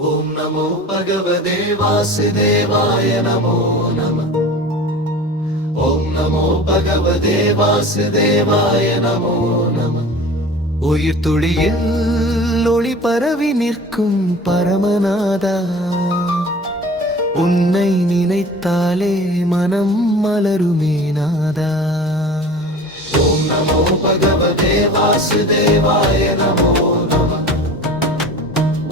ॐ नमो भगवते वासुदेवाय नमो नमः। ॐ नमो भगवते वासुदेवाय नमो नमः। உயிர் துளியில் ஒளி பரவி நிற்கும் பரமநாதா, உன்னை நினைத்தாலே மனம் மலருமே நாதா. ஓம் நமோ பகவதே வாசுதேவாய நமோ நமः.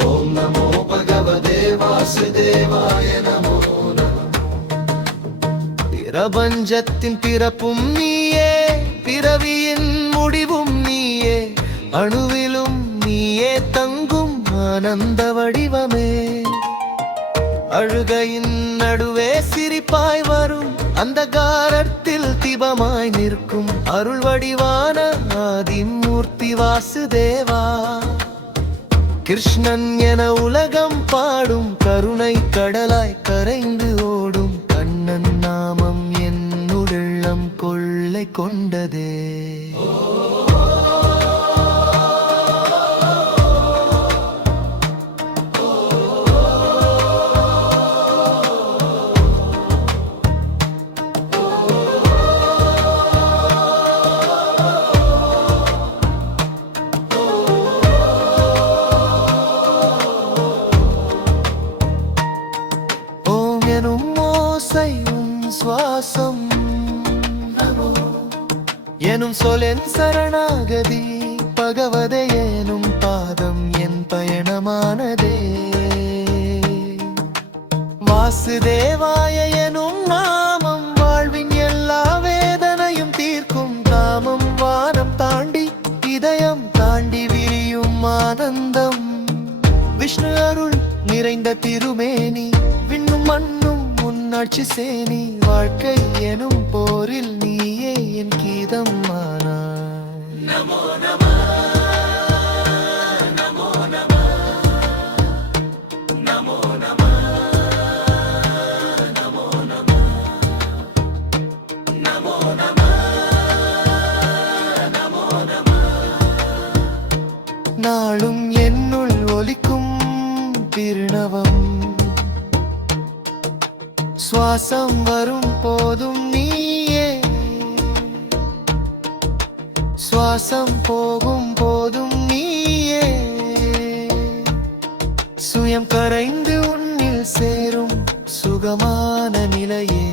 ஓம் நமோ பகவதே வாசுதேவாய நமோ நமः. பிரபஞ்சத்தின் பிறப்பும் நீயே, பிறவியின் முடிவும் நீயே, அணுவிலும் நீயே தங்கும் ஆனந்த வடிவமே. அழுகையின் நடுவே சிரிப்பாய் வரும் அந்தகாரத்தில் தீபமாய் நிற்கும் அருள் வடிவான ஆதிமூர்த்தி வாசுதேவா. கிருஷ்ணன் என உலகம் பாடும் கருணை கடலாய் கரைந்து ஓடும் கண்ணன் நாமம் என் உள்ளம் கொள்ளை கொண்டதே. எனும் ஓசையும் சுவாசம் எனும் சொலென் சரணாகதி, பகவதே எனும் பாதம் என் பயணமானதே. வாசுதேவாய எனும் நாமம் வாழ்வின் எல்லா வேதனையும் தீர்க்கும் காமம். வானம் தாண்டி இதயம் தாண்டி விரியும் ஆனந்தம். விஷ்ணு அருள் நிறைந்த திருமேனி, விண்ணும் மண்ணும் முன்னாட்சி சேனி. வாழ்க்கை எனும் போரில் நீயே என் கீதம் ஆனாய். நமோ நமः நமோ நமः நமோ நமः நமோ நமः நமோ நமः நமோ நமः. நாளும் என்னுள் ஒலிக்கும் திருநவம், சுவாசம் வரும் போதும் நீயே, சுவாசம் போகும் போதும் நீயே. சுயம் கரைந்து உன்னில் சேரும் சுகமான நிலையே.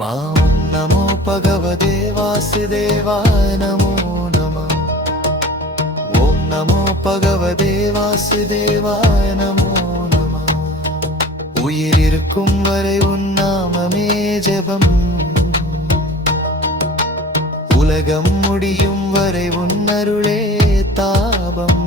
மாம் நமோ பகவதே வாசுதேவாய நமோ நமः. ஓம் நமோ பகவதே வாசுதேவாய நமோ நமः. உயிர் இருக்கும் வரை உன் நாமமே ஜெபம், உலகம் முடியும் வரை உன் அருளே தாபம்.